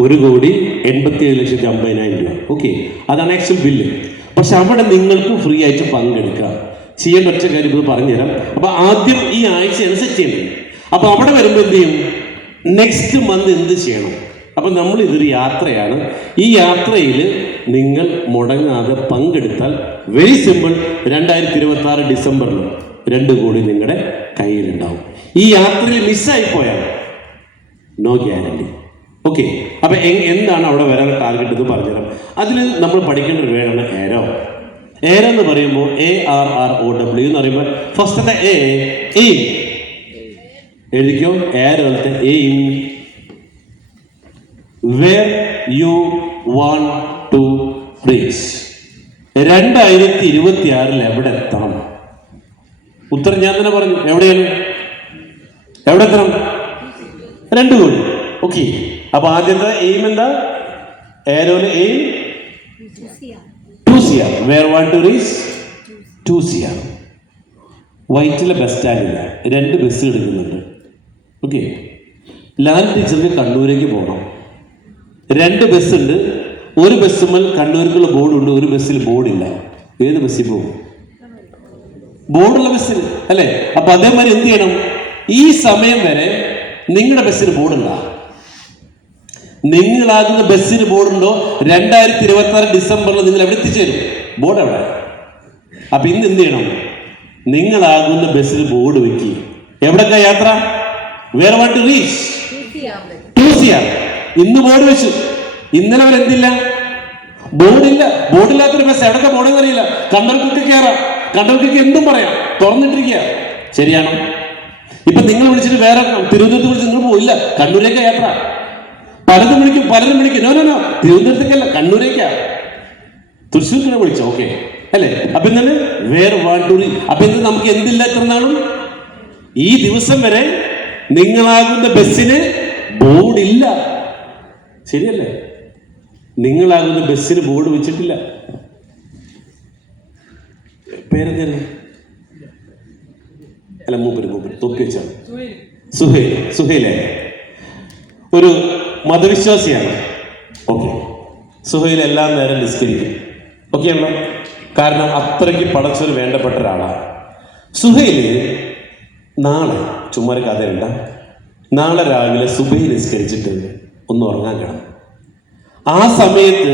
1,87,50,000 രൂപ. ഓക്കെ, അതാണ് actual bill. പക്ഷെ അവിടെ നിങ്ങൾക്ക് ഫ്രീ ആയിട്ട് പങ്കെടുക്കാം. ചെയ്യേണ്ട ഒറ്റ കാര്യം ഇത് പറഞ്ഞുതരാം. അപ്പൊ ആദ്യം ഈ ആഴ്ചയാണ് സെറ്റ് ചെയ്യേണ്ടത്. അപ്പൊ അവിടെ വരുമ്പോൾ എന്ത് ചെയ്യും? നെക്സ്റ്റ് മന്ത് എന്ത് ചെയ്യണം? അപ്പൊ നമ്മൾ ഇതൊരു യാത്രയാണ്. ഈ യാത്രയിൽ നിങ്ങൾ മുടങ്ങാതെ പങ്കെടുത്താൽ വെരി സിമ്പിൾ, 2026 ഡിസംബറിൽ 2 കോടി നിങ്ങളുടെ കയ്യിലുണ്ടാവും. ഈ യാത്രയിൽ മിസ്സായി പോയാൽ നോ ഗ്യാരണ്ടി. ഓക്കെ, അപ്പൊ എന്താണ് അവിടെ വരാൻ ടാർഗറ്റ് എന്ന് പറഞ്ഞുതരാം. അതിൽ നമ്മൾ പഠിക്കേണ്ട ഒരു വേർഡാണ് ഏരോ. ഏരോ എന്ന് പറയുമ്പോൾ ARROW എന്ന് പറയുമ്പോൾ ഫസ്റ്റത്തെ എയിം എഴുതിക്കോ. ഏരോത്തെ aim, where you want to reach. 2026 എവിടെ എത്തണം? ഉത്തരം ഞാൻ തന്നെ പറഞ്ഞു. എവിടെയാണ്? എവിടെ എത്തണം? 2 കോടി. ഓക്കെ, അപ്പൊ ആദ്യത്തെ എയിം എന്താ? ഏരോയിലെ aim 2 CR. Where want to reach 2 CR. വൈറ്റിലെ ബസ് സ്റ്റാൻഡില്ല, 2 ബസ് എടുക്കുന്നുണ്ട്. ഓക്കെ, ലാൽ ടീച്ചർക്ക് കണ്ണൂരേക്ക് പോകണം. 2 ബസ് ഉണ്ട്. ഒരു ബസ്സുമേൽ കണ്ണൂർക്കുള്ള ബോർഡുണ്ട്, ഒരു ബസ്സിൽ ബോർഡില്ല. ഏത് ബസ്സിൽ പോകും? ബോർഡുള്ള ബസ്സിൽ അല്ലേ? അപ്പൊ അതേമാതിരി എന്ത് ചെയ്യണം? ഈ സമയം വരെ നിങ്ങളുടെ ബസ്സിന് ബോർഡുണ്ട. നിങ്ങളാകുന്ന ബസ്സിന് ബോർഡുണ്ടോ? 2026 ഡിസംബറിൽ നിങ്ങൾ എവിടെ എത്തിച്ചേരും? ബോർഡ് എവിടെ? അപ്പൊ ഇന്ന് എന്ത് ചെയ്യണം? നിങ്ങളാകുന്ന ബസ്സിന് ബോർഡ് വെക്കുക. എവിടൊക്കെ യാത്ര? Where want to reach 2 CR. ഇന്ന് ബോർഡ് വെച്ചു. ഇന്നലെ അവർ എന്തില്ല? ബോർഡില്ല. ബോർഡില്ലാത്തൊരു ബസ് എവിടൊക്കെ ബോർഡെന്ന് അറിയില്ല. കണ്ടവർക്ക് കയറാം, കണ്ടവർക്ക് എന്തും പറയാം, തുറന്നിട്ടിരിക്കുക. ശരിയാണോ? ഇപ്പൊ നിങ്ങൾ വിളിച്ചിട്ട് വേറെ തിരുവനന്തപുരത്ത് വിളിച്ച് നിങ്ങൾ പോയില്ല, കണ്ണൂരേക്കാ യാത്ര. പലരും വിളിക്കും. നോ തിരുവനന്തപുരത്തേക്കല്ല, കണ്ണൂരേക്കാ. തൃശ്ശൂർക്കിനെ വിളിച്ചോ? ഓക്കെ അല്ലേ? അപ്പൊ എന്താണ് വേർ വാണ്ട് ടു റീച്ച്. അപ്പൊ എന്ത് നമുക്ക് എന്തില്ല എത്ര നാളും? ഈ ദിവസം വരെ നിങ്ങളാകുന്ന ബസ്സിന് ബോർഡില്ല. ശരിയല്ലേ? നിങ്ങളാകുന്ന ബസ്സിന് ബോർഡ് വെച്ചിട്ടില്ല. പേരെന്താണ്? അല്ല, മൂപ്പര് തൊപ്പി വെച്ചാണ്. സുഹൈലെ ഒരു മതവിശ്വാസിയാണ്. ഓക്കെ, സുഹൈൽ എല്ലാ നേരം നിസ്കരിക്കും. ഓക്കെ ആണോ? കാരണം അത്രയ്ക്ക് പടച്ചൊരു വേണ്ടപ്പെട്ട ഒരാളാണ് സുഹൈല്. നാളെ ചുമ്മാ ഒരു കഥയുണ്ട. നാളെ രാവിലെ സുബഹി നിസ്കരിച്ചിട്ട് ഒന്ന് ഉറങ്ങാൻ കിടന്നു. ആ സമയത്ത്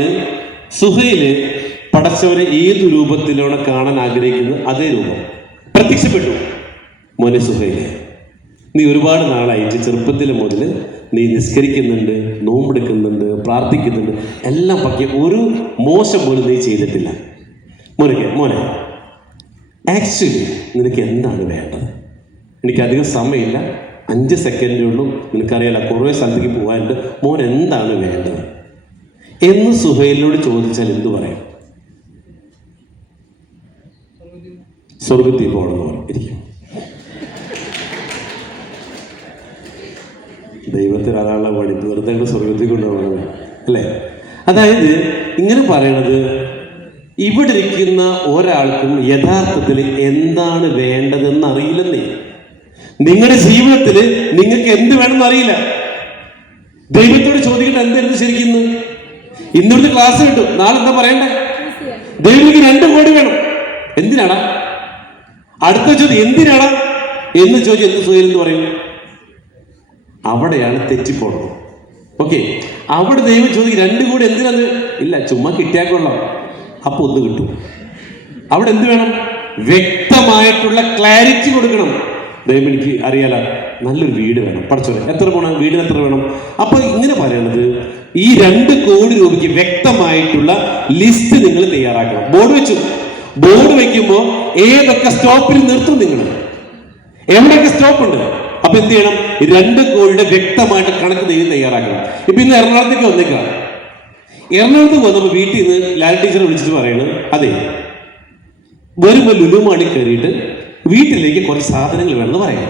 സുഹൈല് പടച്ചവരെ ഏത് രൂപത്തിലാണ് കാണാൻ ആഗ്രഹിക്കുന്നത് അതേ രൂപം പ്രത്യക്ഷപ്പെട്ടു. മോനെ സുഹൈലെ, നീ ഒരുപാട് നാളായിട്ട് ചെറുപ്പത്തിൽ മുതൽ നീ നിസ്കരിക്കുന്നുണ്ട്, നോമ്പെടുക്കുന്നുണ്ട്, പ്രാർത്ഥിക്കുന്നുണ്ട്, എല്ലാം പക്ഷേ ഒരു മോശം പോലും നീ ചെയ്തിട്ടില്ല. മോനെ ആക്ച്വലി നിനക്ക് എന്താണ് വേണ്ടത്? എനിക്കധികം സമയമില്ല, 5 സെക്കൻഡേ ഉള്ളൂ. നിനക്കറിയാലോ കുറേ സ്ഥലത്തേക്ക് പോകാനുണ്ട്. മോൻ എന്താണ് വേണ്ടത് എന്ന് സുഹൈലിനോട് ചോദിച്ചാൽ എന്തു പറയാം? സ്വർഗത്തിൽ പോകണമെന്ന് പറഞ്ഞിരിക്കും. ദൈവത്തിന് അതാണുള്ള പണി, വെറുതെ സ്വർഗത്തിൽ കൊണ്ടുപോകണം അല്ലേ? അതായത് ഇങ്ങനെ പറയണത്, ഇവിടെ ഇരിക്കുന്ന ഒരാൾക്കും യഥാർത്ഥത്തിൽ എന്താണ് വേണ്ടതെന്ന് അറിയില്ലെന്നേ. നിങ്ങളുടെ ജീവിതത്തിൽ നിങ്ങൾക്ക് എന്ത് വേണമെന്ന് അറിയില്ല. ദൈവത്തോട് ചോദിക്കേണ്ട എന്തായിരുന്നു ശരിക്കും? ഇന്നൊരു ക്ലാസ് കിട്ടും, നാളെ എന്താ പറയണ്ടേ? ദൈവത്തിന് 2 കോടി വേണം. എന്തിനാടാ? അടുത്ത ചോദ്യം എന്തിനാടാ എന്ന് ചോദിച്ചു എന്ത് സുഹൈൽ പറയും? അവിടെയാണ് തെറ്റിപ്പോണത്. ഓക്കെ, അവിടെ ദൈവം ചോദിക്കും 2 കോടി എന്തിനാന്ന്? ഇല്ല, ചുമ്മാ കിട്ടിയാൽ കൊള്ളാം. അപ്പൊ ഒന്ന് കിട്ടും. അവിടെ എന്ത് വേണം? വ്യക്തമായിട്ടുള്ള ക്ലാരിറ്റി കൊടുക്കണം. ദൈവം എനിക്ക് അറിയാലോ, നല്ലൊരു വീട് വേണം. പഠിച്ചോളെ എത്ര പോണം? വീടിന് എത്ര വേണം? അപ്പൊ ഇങ്ങനെ പറയണത്, ഈ 2 കോടി രൂപയ്ക്ക് വ്യക്തമായിട്ടുള്ള ലിസ്റ്റ് നിങ്ങൾ തയ്യാറാക്കണം. ബോർഡ് വെച്ചു. ബോർഡ് വെക്കുമ്പോൾ ഏതൊക്കെ സ്റ്റോപ്പിൽ നിർത്തും നിങ്ങൾ, എവിടെയൊക്കെ സ്റ്റോപ്പ് ഉണ്ട്. അപ്പൊ എന്ത് ചെയ്യണം? 2 കോടിയുടെ വ്യക്തമായിട്ട് കണക്ക് ദൈവം തയ്യാറാക്കണം. ഇപ്പൊ ഇന്ന് എറണാകുളത്തേക്ക് വന്നേക്കാം. എറണാകുളത്ത് വന്നപ്പോൾ വീട്ടിൽ നിന്ന് ലാൽ ടീച്ചറെ വിളിച്ചിട്ട് പറയണം, അതെ വരുമ്പോൾ ലുലു മാളിൽ കയറിയിട്ട് വീട്ടിലേക്ക് കുറച്ച് സാധനങ്ങൾ വേണമെന്ന് പറയാം.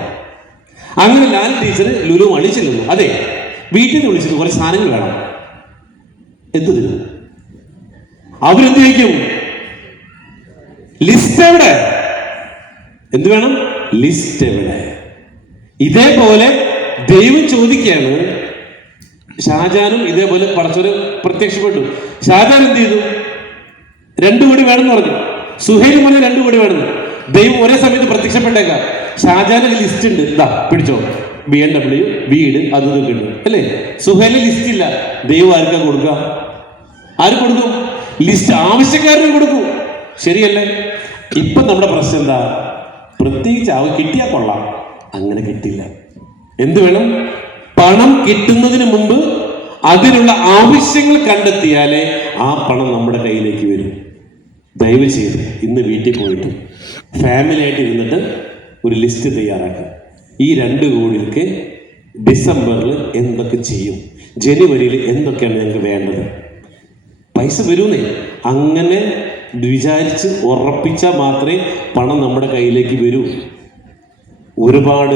അങ്ങനെ ലാൽ ടീച്ചർ ലുലു മാളിൽ ചെല്ലുന്നു. അതെ, വീട്ടിൽ നിന്ന് വിളിച്ചിട്ട് കുറച്ച് സാധനങ്ങൾ വേണം. എന്ത് തരും? അവരെന്ത് ചോദിക്കും? ലിസ്റ്റ് എവിടെ? എന്ത് വേണം? ലിസ്റ്റ് എവിടെ? ഇതേപോലെ ദൈവം ചോദിക്കുകയാണ്, ഷാജാനും ഇതേപോലെ പടച്ചോന് പ്രത്യക്ഷപ്പെട്ടു. ഷാജാൻ എന്ത് ചെയ്തു? 2 കോടി വേണമെന്ന് പറഞ്ഞു. സുഹൈലും പറഞ്ഞ 2 കോടി വേണമെന്ന്. ദൈവം ഒരേ സമയത്ത് പ്രത്യക്ഷപ്പെട്ടേക്കാം. ഷാജാന്റെ ലിസ്റ്റ് ഉണ്ട്, ഇതാ പിടിച്ചോ, BMW, വീട്, അതൊക്കെ ഉണ്ട് അല്ലേ. സുഹൈലിന് ലിസ്റ്റ് ഇല്ല. ദൈവം ആർക്കാ കൊടുക്കുക? ആര് കൊടുക്കും? ലിസ്റ്റ് ആവശ്യക്കാരനും കൊടുക്കും. ശരിയല്ലേ? ഇപ്പൊ നമ്മുടെ പ്രശ്നം എന്താ? പ്രത്യേകിച്ച് കിട്ടിയാ കൊള്ളാം, അങ്ങനെ കിട്ടില്ല. എന്ത് വേണം? പണം കിട്ടുന്നതിന് മുമ്പ് അതിനുള്ള ആവശ്യങ്ങൾ കണ്ടെത്തിയാലേ ആ പണം നമ്മുടെ കയ്യിലേക്ക് വരും. ദയവ് ചെയ്ത് ഇന്ന് വീട്ടിൽ പോയിട്ട് ഫാമിലി ആയിട്ട് ഇരുന്നിട്ട് ഒരു ലിസ്റ്റ് തയ്യാറാക്കുക. ഈ 2 കോടിക്ക് ഡിസംബറിൽ എന്തൊക്കെ ചെയ്യും, ജനുവരിയിൽ എന്തൊക്കെയാണ് ഞങ്ങൾക്ക് വേണ്ടത്, പൈസ വരുന്നേ. അങ്ങനെ വിചാരിച്ച് ഉറപ്പിച്ചാൽ മാത്രമേ പണം നമ്മുടെ കയ്യിലേക്ക് വരൂ. ഒരുപാട്